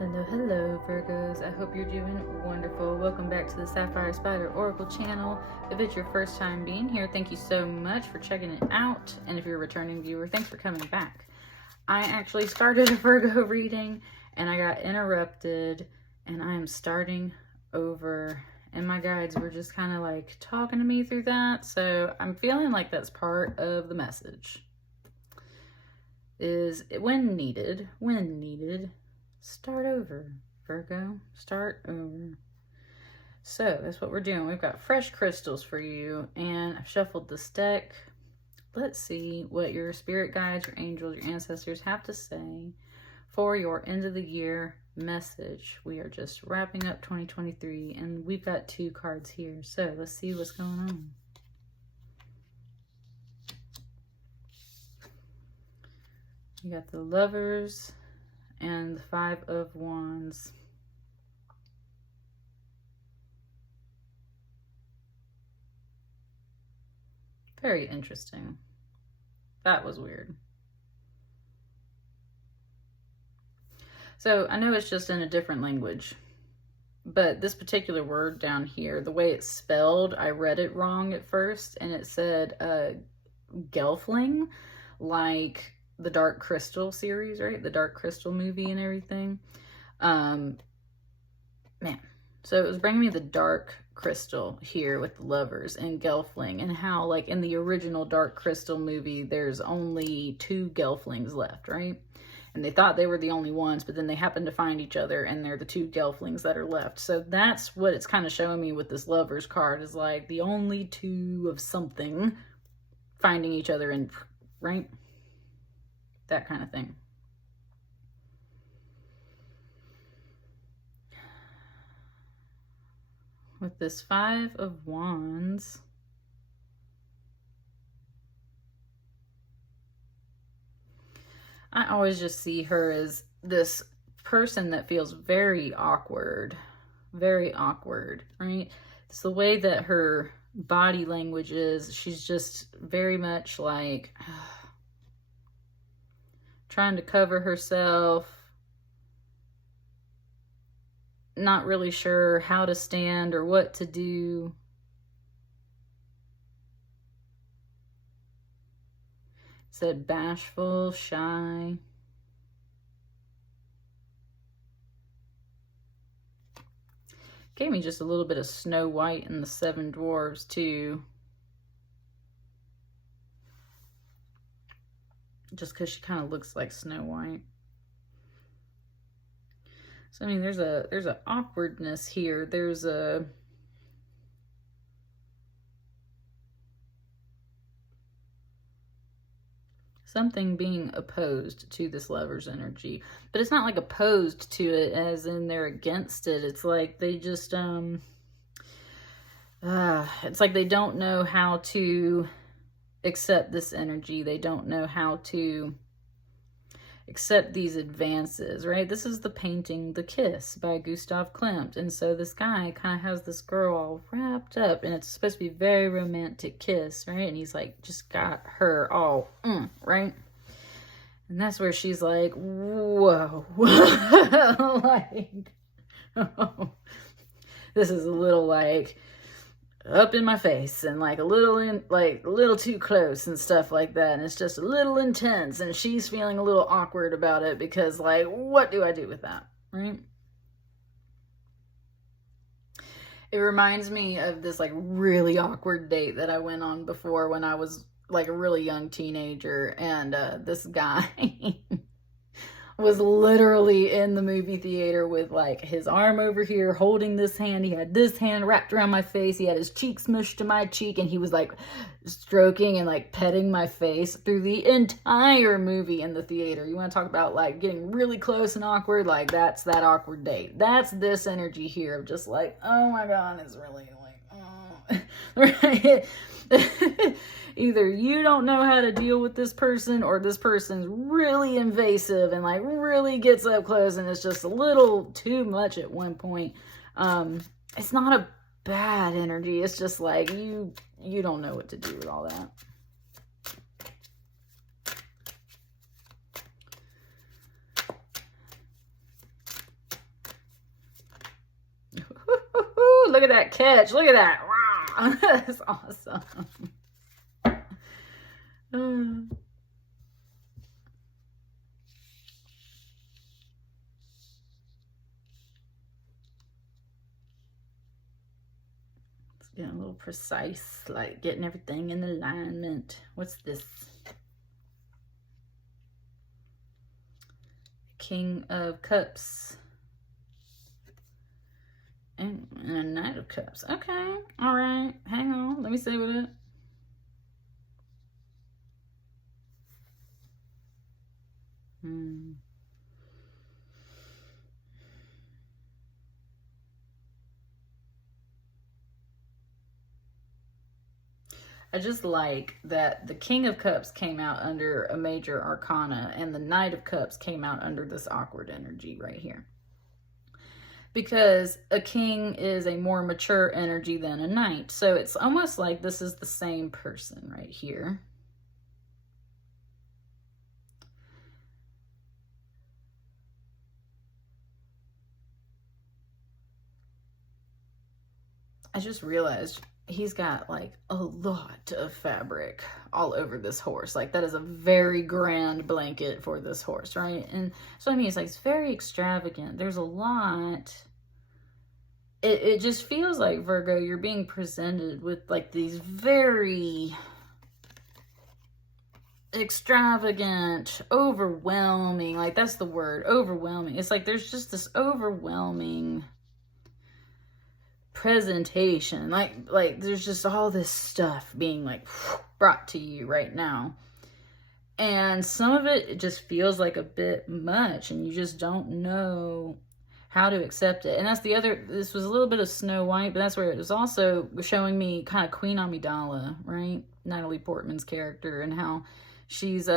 Hello, hello, Virgos. I hope you're doing wonderful. Welcome back to the Sapphire Spider Oracle channel. If it's your first time being here, thank you so much for checking it out. And if you're a returning viewer, thanks for coming back. I actually started a Virgo reading and I got interrupted and I am starting over. And my guides were just kind of like talking to me through that. So I'm feeling like that's part of the message. Is when needed, start over, Virgo. Start over. So that's what we're doing. We've got fresh crystals for you, and I've shuffled this deck. Let's see what your spirit guides, your angels, your ancestors have to say for your end of the year message. We are just wrapping up 2023, and we've got 2 cards here. So let's see what's going on. You got the Lovers and the 5 of Wands. Very interesting. That was weird. So I know it's just in a different language, but this particular word down here, the way it's spelled, I read it wrong at first, and it said gelfling, like the Dark Crystal series, right? The Dark Crystal movie and everything. Man. So it was bringing me the Dark Crystal here with the Lovers and Gelfling, and how like in the original Dark Crystal movie, there's only 2 Gelflings left, right? And they thought they were the only ones, but then they happened to find each other and they're the 2 Gelflings that are left. So that's what it's kind of showing me with this Lovers card, is like the only 2 of something finding each other, and right? That kind of thing. With this 5 of Wands, I always just see her as this person that feels very awkward, right? It's the way that her body language is. She's just very much like trying to cover herself, not really sure how to stand or what to do. Said bashful, shy. Gave me just a little bit of Snow White and the 7 Dwarves too. Just because she kind of looks like Snow White. So I mean, there's a awkwardness here. There's a something being opposed to this Lover's energy, but it's not like opposed to it as in they're against it. It's like they just it's like they don't know how to accept this energy. They don't know how to accept these advances, right? This is the painting The Kiss by Gustav Klimt. And so this guy kind of has this girl all wrapped up, and it's supposed to be a very romantic kiss, right? And he's like, just got her all, right? And that's where she's like, whoa. Like, oh, this is a little like up in my face, and like a little too close and stuff like that, and it's just a little intense, and she's feeling a little awkward about it because like, what do I do with that, right? It reminds me of this like really awkward date that I went on before when I was like a really young teenager, and this guy was literally in the movie theater with like his arm over here holding this hand. He had this hand wrapped around my face. He had his cheek smushed to my cheek, and he was like stroking and like petting my face through the entire movie in the theater. You want to talk about like getting really close and awkward? Like that's that awkward date. That's this energy here of just like, oh my God, it's really like, right? Either you don't know how to deal with this person, or this person's really invasive and like really gets up close, and it's just a little too much at one point. It's not a bad energy. It's just like you don't know what to do with all that. look at that catch. Look at that. Wow. That's awesome. It's getting a little precise, like getting everything in alignment. What's this? King of Cups. And a Knight of Cups. Okay. All right. Hang on. Let me see what it... I just like that the King of Cups came out under a major arcana and the Knight of Cups came out under this awkward energy right here. Because a king is a more mature energy than a knight. So it's almost like this is the same person right here. I just realized he's got like a lot of fabric all over this horse. Like that is a very grand blanket for this horse, right? And so I mean, it's like, it's very extravagant. There's a lot. It just feels like, Virgo, you're being presented with like these very extravagant, overwhelming, like that's the word, overwhelming. It's like there's just this overwhelming presentation, like there's just all this stuff being like brought to you right now, and some of it just feels like a bit much and you just don't know how to accept it. And that's the other, this was a little bit of Snow White, but that's where it was also showing me kind of Queen Amidala, right? Natalie Portman's character, and how she's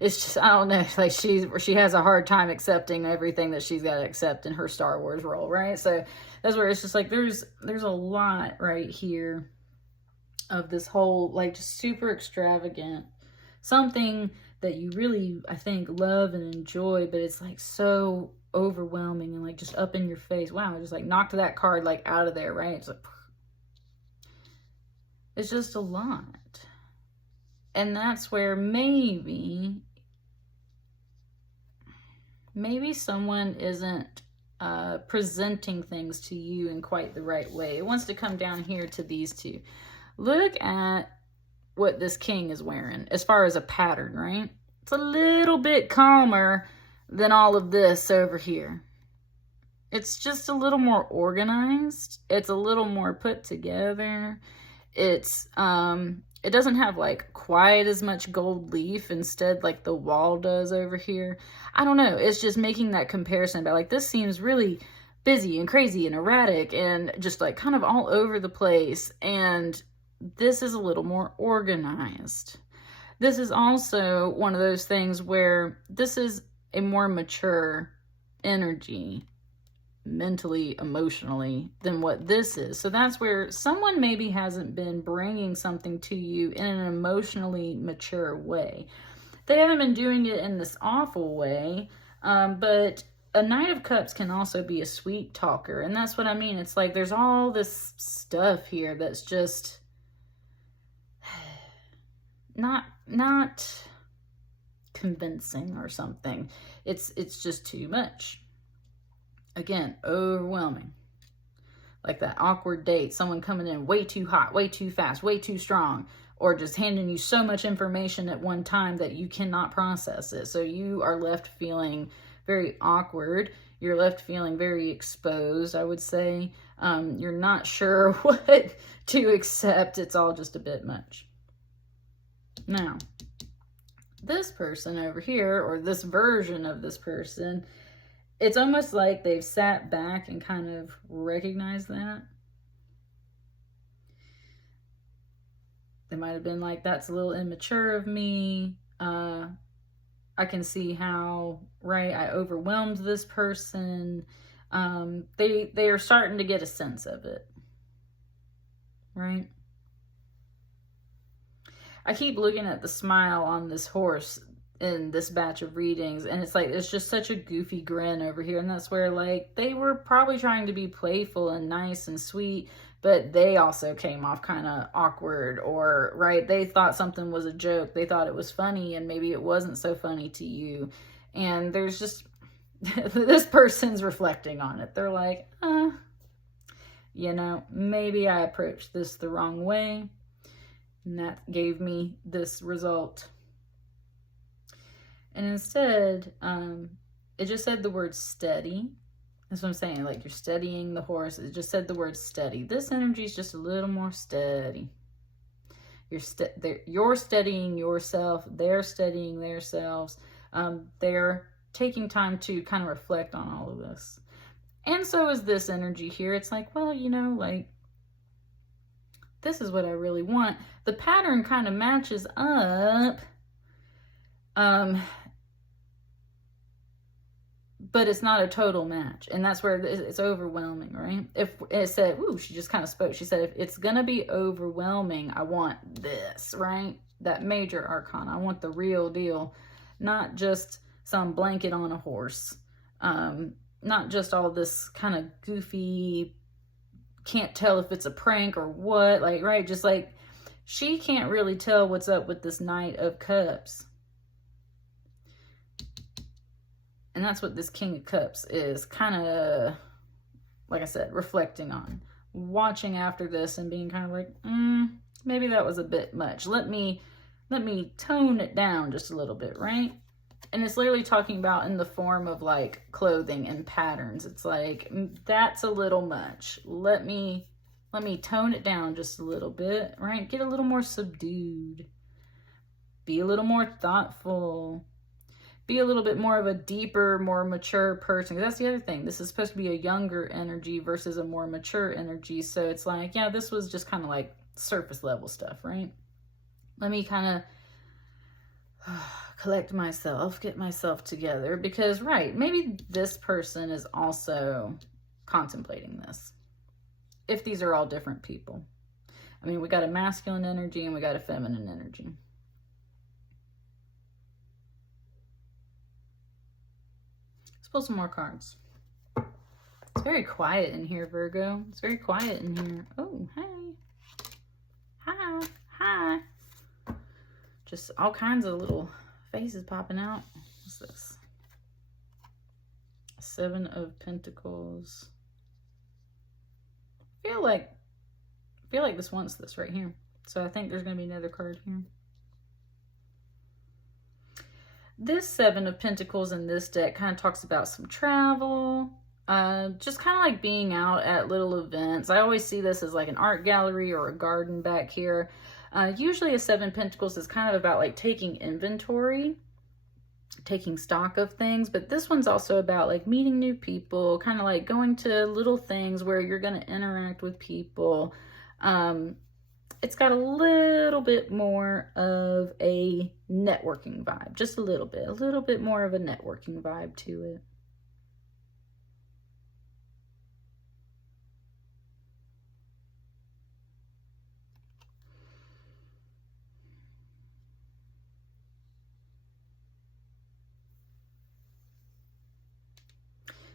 it's just, I don't know, like she has a hard time accepting everything that she's got to accept in her Star Wars role, right? So that's where it's just like there's a lot right here of this whole like just super extravagant, something that you really, I think, love and enjoy, but it's like so overwhelming and like just up in your face. Wow, just like knocked that card like out of there, right? It's like, it's just a lot. And that's where maybe someone isn't presenting things to you in quite the right way. It wants to come down here to these two. Look at what this king is wearing as far as a pattern, right? It's a little bit calmer than all of this over here. It's just a little more organized. It's a little more put together. It's it doesn't have like quite as much gold leaf, instead like the wall does over here. I don't know, it's just making that comparison about like this seems really busy and crazy and erratic and just like kind of all over the place, and this is a little more organized. This is also one of those things where this is a more mature energy, mentally, emotionally, than what this is. So that's where someone maybe hasn't been bringing something to you in an emotionally mature way. They haven't been doing it in this awful way, but a Knight of Cups can also be a sweet talker, and that's what I mean. It's like there's all this stuff here that's just not convincing or something. It's just too much. Again, overwhelming. Like that awkward date, someone coming in way too hot, way too fast, way too strong, or just handing you so much information at one time that you cannot process it. So you are left feeling very awkward. You're left feeling very exposed, I would say. You're not sure what to accept. It's all just a bit much. Now, this person over here, or this version of this person, it's almost like they've sat back and kind of recognized that. They might have been like, that's a little immature of me. I can see how, right, I overwhelmed this person. They are starting to get a sense of it, right? I keep looking at the smile on this horse. in this batch of readings, and it's like it's just such a goofy grin over here, and that's where like they were probably trying to be playful and nice and sweet, but they also came off kind of awkward, or right, they thought something was a joke, they thought it was funny, and maybe it wasn't so funny to you. And there's just this person's reflecting on it. They're like, you know, maybe I approached this the wrong way, and that gave me this result. And instead, it just said the word steady. That's what I'm saying. Like, you're steadying the horse. It just said the word steady. This energy is just a little more steady. You're steadying yourself. They're steadying themselves. They're taking time to kind of reflect on all of this. And so is this energy here. It's like, well, you know, like, this is what I really want. The pattern kind of matches up. But it's not a total match. And that's where it's overwhelming, right? If it said, ooh, she just kind of spoke. She said, if it's going to be overwhelming, I want this, right? That major arcana. I want the real deal. Not just some blanket on a horse. Not just all this kind of goofy, can't tell if it's a prank or what. Like, right? Just like, she can't really tell what's up with this Knight of Cups. And that's what this King of Cups is kind of, like I said, reflecting on. Watching after this and being kind of like, maybe that was a bit much. Let me tone it down just a little bit, right? And it's literally talking about in the form of like clothing and patterns. It's like, that's a little much. Let me tone it down just a little bit, right? Get a little more subdued. Be a little more thoughtful. Be a little bit more of a deeper, more mature person. That's the other thing. This is supposed to be a younger energy versus a more mature energy. So it's like, yeah, this was just kind of like surface level stuff, right? Let me kind of collect myself, get myself together, because, right, maybe this person is also contemplating this. If these are all different people. I mean, we got a masculine energy and we got a feminine energy. Pull some more cards. It's very quiet in here, Virgo. It's very quiet in here. Oh, hey. Hi. Hi. Just all kinds of little faces popping out. What's this? Seven of Pentacles. I feel like this wants this right here. So I think there's going to be another card here. This Seven of Pentacles in this deck kind of talks about some travel, just kind of like being out at little events. I always see this as like an art gallery or a garden back here. Usually a Seven of Pentacles is kind of about like taking inventory, taking stock of things, but this one's also about like meeting new people, kind of like going to little things where you're going to interact with people. It's got a little bit more of a networking vibe, just a little bit more of a networking vibe to it.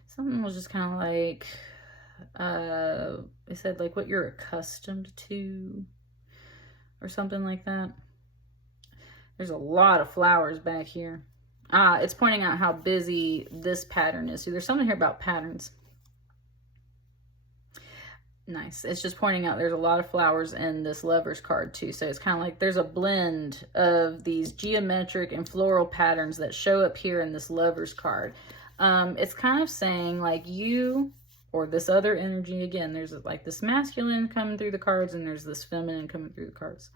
Something was just kind of like, it said like what you're accustomed to, or something like that. There's a lot of flowers back here. It's pointing out how busy this pattern is. So there's something here about patterns. Nice. It's just pointing out there's a lot of flowers in this Lover's card too. So it's kind of like there's a blend of these geometric and floral patterns that show up here in this Lover's card. It's kind of saying like you, or this other energy, again, there's like this masculine coming through the cards and there's this feminine coming through the cards.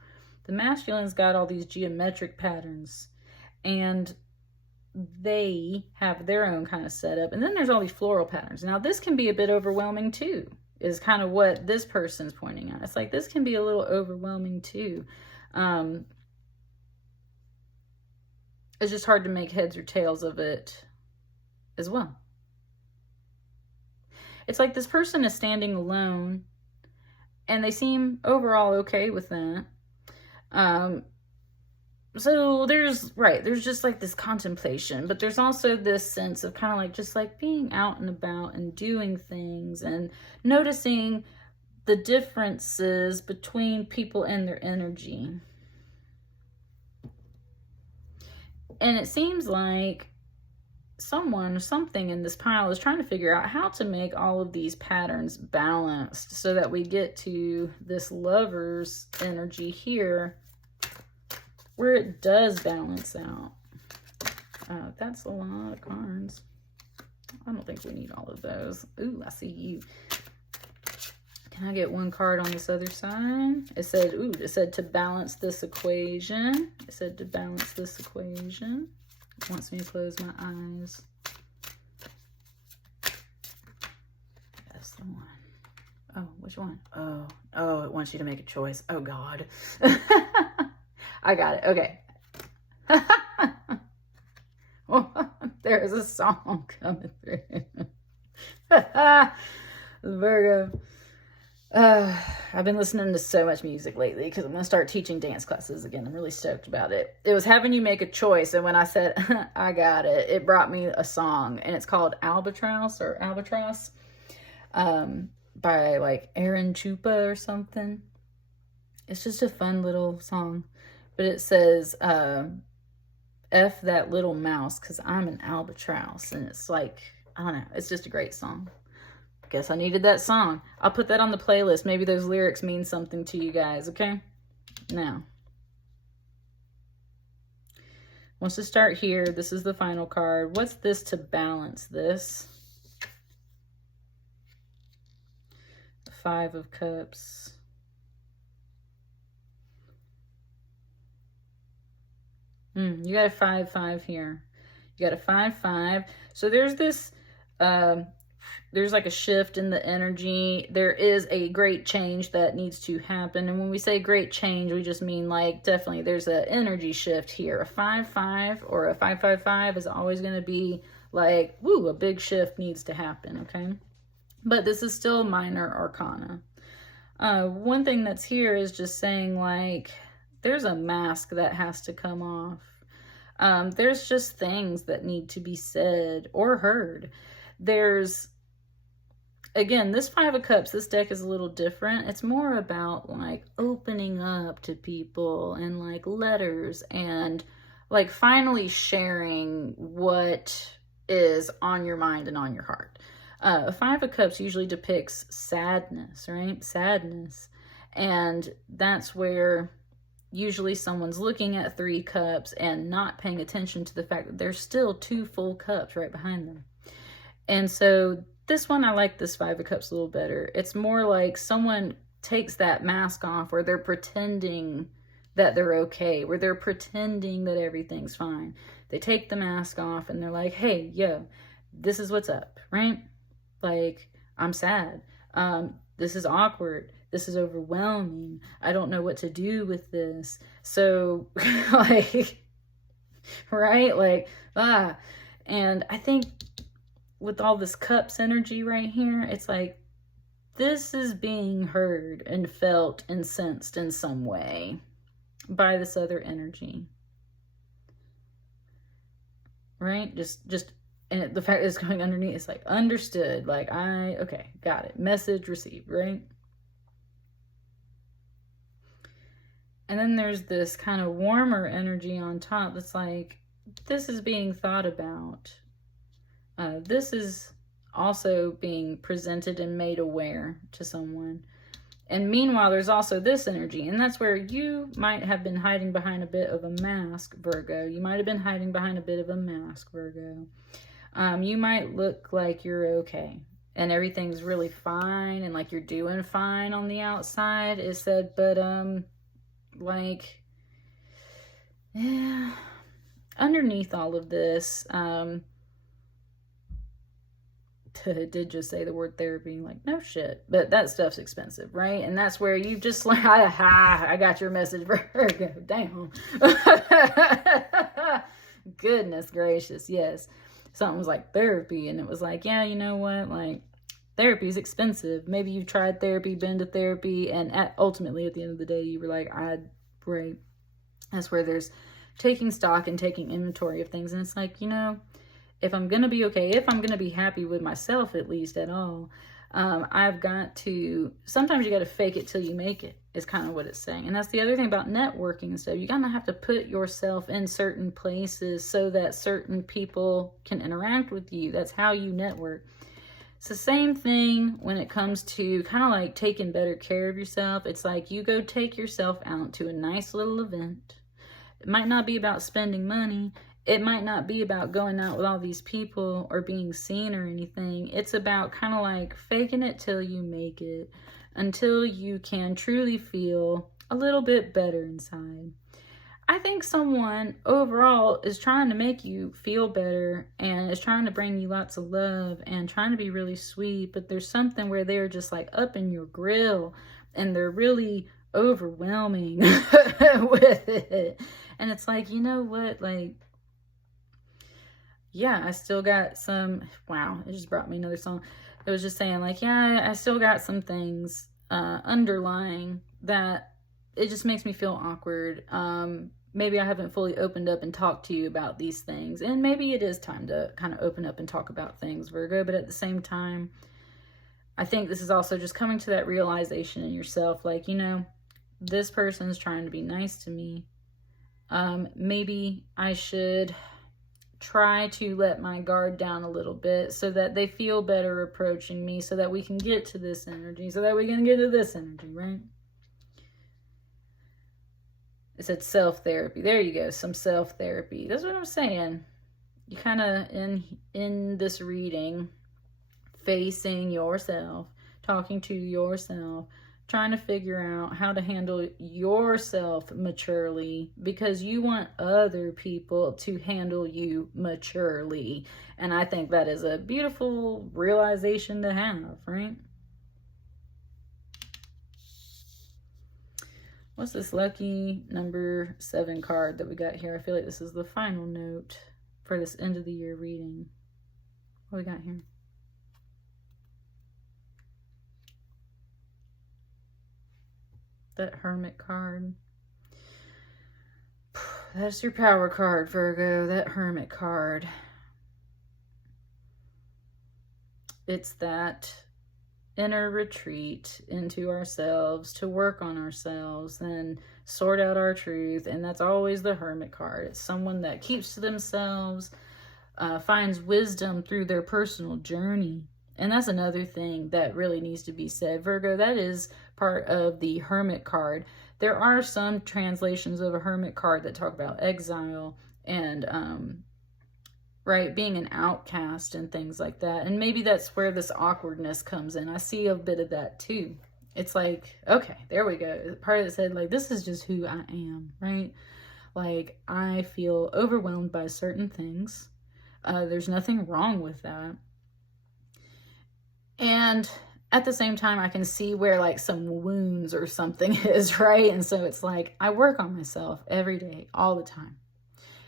The masculine's got all these geometric patterns and they have their own kind of setup. And then there's all these floral patterns. Now this can be a bit overwhelming too, is kind of what this person's pointing out. It's like this can be a little overwhelming too. It's just hard to make heads or tails of it as well. It's like this person is standing alone and they seem overall okay with that. so there's just like this contemplation, but there's also this sense of kind of like just like being out and about and doing things and noticing the differences between people and their energy. And it seems like someone or something in this pile is trying to figure out how to make all of these patterns balanced so that we get to this Lover's energy here where it does balance out. That's a lot of cards. I don't think we need all of those. Ooh, I see you. Can I get one card on this other side? It said, ooh, it said to balance this equation. It said to balance this equation. It wants me to close my eyes. That's the one. Oh, which one? Oh, it wants you to make a choice. Oh, God. I got it. Okay. There's a song coming through. Virgo. I've been listening to so much music lately because I'm going to start teaching dance classes again. I'm really stoked about it. It was having you make a choice, and when I said, I got it, it brought me a song, and it's called Albatross by like Aaron Chupa or something. It's just a fun little song, but it says, F that little mouse because I'm an albatross, and it's like, I don't know, it's just a great song. Guess I needed that song. I'll put that on the playlist. Maybe those lyrics mean something to you guys, okay? Now, wants to start here. This is the final card. What's this to balance this? The Five of Cups. You got a 5-5 here. You got a 5-5. So there's this... there's like a shift in the energy. There is a great change that needs to happen. And when we say great change, we just mean like definitely there's an energy shift here. A 5-5 or a 5-5-5 is always going to be like, woo, a big shift needs to happen, okay? But this is still minor arcana. One thing that's here is just saying like, there's a mask that has to come off. There's just things that need to be said or heard. There's, again, this Five of Cups, this deck is a little different. It's more about like opening up to people and like letters and like finally sharing what is on your mind and on your heart. Five of Cups usually depicts sadness, right? Sadness. And that's where usually someone's looking at 3 cups and not paying attention to the fact that there's still 2 full cups right behind them. And so this one, I like this Five of Cups a little better. It's more like someone takes that mask off where they're pretending that they're okay, where they're pretending that everything's fine. They take the mask off and they're like, hey, yo, this is what's up, right? Like, I'm sad. This is awkward. This is overwhelming. I don't know what to do with this. So, like, right? Like, and I think with all this cups energy right here, it's like, this is being heard and felt and sensed in some way by this other energy. Right? Just, and the fact that it's going underneath, it's like, understood. Like, okay, got it. Message received, right? And then there's this kind of warmer energy on top that's like, this is being thought about. This is also being presented and made aware to someone. And meanwhile, there's also this energy, and that's where you might have been hiding behind a bit of a mask, Virgo. You might have been hiding behind a bit of a mask, Virgo. You might look like you're okay and everything's really fine and like you're doing fine on the outside, it said, but like, yeah, underneath all of this, it did just say the word therapy, like, no shit, but that stuff's expensive, right? And that's where you just like, I got your message, Virgo. Damn. Goodness gracious, yes. Something was like therapy, and it was like, yeah, you know what, like, therapy is expensive. Maybe you've tried therapy, been to therapy, and ultimately at the end of the day, you were like, right. That's where there's taking stock and taking inventory of things. And it's like, you know, if I'm going to be okay, if I'm going to be happy with myself, at least at all, I've got to, sometimes you got to fake it till you make it, is kind of what it's saying. And that's the other thing about networking and stuff. You kind of have to put yourself in certain places so that certain people can interact with you. That's how you network. It's the same thing when it comes to kind of like taking better care of yourself. It's like you go take yourself out to a nice little event. It might not be about spending money. It might not be about going out with all these people or being seen or anything. It's about kind of like faking it till you make it, until you can truly feel a little bit better inside. I think someone overall is trying to make you feel better and is trying to bring you lots of love and trying to be really sweet, but there's something where they're just like up in your grill and they're really overwhelming with it. And it's like, you know what, like, yeah, I still got some, wow, it just brought me another song. It was just saying like, yeah, I still got some things underlying that it just makes me feel awkward. Maybe I haven't fully opened up and talked to you about these things. And maybe it is time to kind of open up and talk about things, Virgo. But at the same time, I think this is also just coming to that realization in yourself. Like, you know, this person's trying to be nice to me. Maybe I should try to let my guard down a little bit so that they feel better approaching me, so that we can get to this energy, so that we can get to this energy, right? It said self-therapy. There you go, some self-therapy. That's what I'm saying. You kind of, in this reading, facing yourself, talking to yourself, trying to figure out how to handle yourself maturely, because you want other people to handle you maturely. And I think that is a beautiful realization to have, right? What's this lucky number 7 card that we got here? I feel like this is the final note for this end of the year reading. What do we got here? That Hermit card. That's your power card, Virgo. That Hermit card. It's that inner retreat into ourselves to work on ourselves and sort out our truth. And that's always the Hermit card. It's someone that keeps to themselves, finds wisdom through their personal journey. And that's another thing that really needs to be said, Virgo. That is part of the Hermit card. There are some translations of a Hermit card that talk about exile and right, being an outcast and things like that. And maybe that's where this awkwardness comes in. I see a bit of that too. It's like, okay, there we go. Part of it said like, this is just who I am, right? Like, I feel overwhelmed by certain things. There's nothing wrong with that. And at the same time, I can see where like some wounds or something is, right? And so it's like, I work on myself every day, all the time.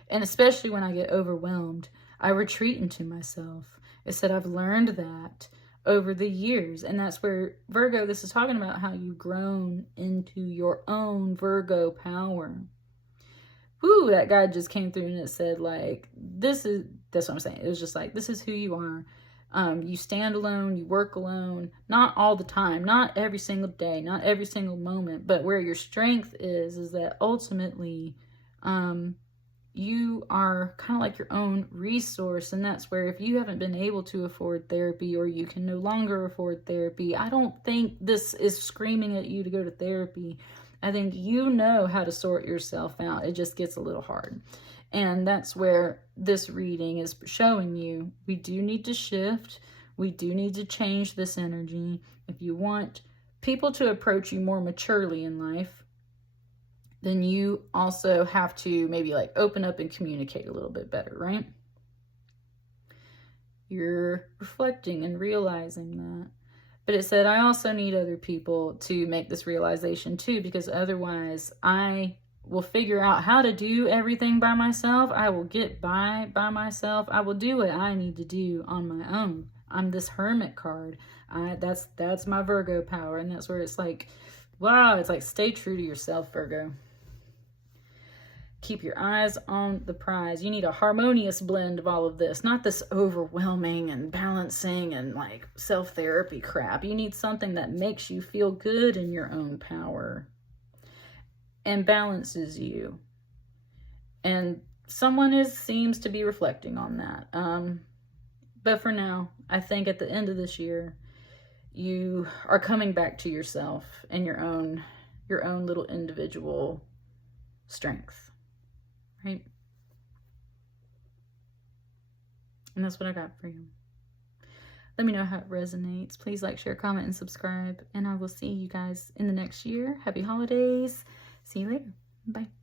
And especially when I get overwhelmed, I retreat into myself. It said I've learned that over the years. And that's where, Virgo, this is talking about how you've grown into your own Virgo power. Woo, that guy just came through and it said like, that's what I'm saying. It was just like, this is who you are. You stand alone, you work alone, not all the time, not every single day, not every single moment, but where your strength is that ultimately, you are kind of like your own resource. And that's where if you haven't been able to afford therapy or you can no longer afford therapy, I don't think this is screaming at you to go to therapy. I think you know how to sort yourself out. It just gets a little hard. And that's where this reading is showing you we do need to shift. We do need to change this energy. If you want people to approach you more maturely in life, then you also have to maybe like open up and communicate a little bit better, right? You're reflecting and realizing that. But it said, I also need other people to make this realization too, because otherwise I will figure out how to do everything by myself. I will get by myself. I will do what I need to do on my own. I'm this Hermit card. That's my Virgo power. And that's where it's like, wow, it's like, stay true to yourself, Virgo. keep your eyes on the prize. You need a harmonious blend of all of this, not this overwhelming and balancing and like self-therapy crap. You need something that makes you feel good in your own power and balances you. And someone seems to be reflecting on that. But for now, I think at the end of this year, you are coming back to yourself and your own little individual strength, right? And that's what I got for you. Let me know how it resonates. Please like, share, comment, and subscribe. And I will see you guys in the next year. Happy holidays. See you later. Bye.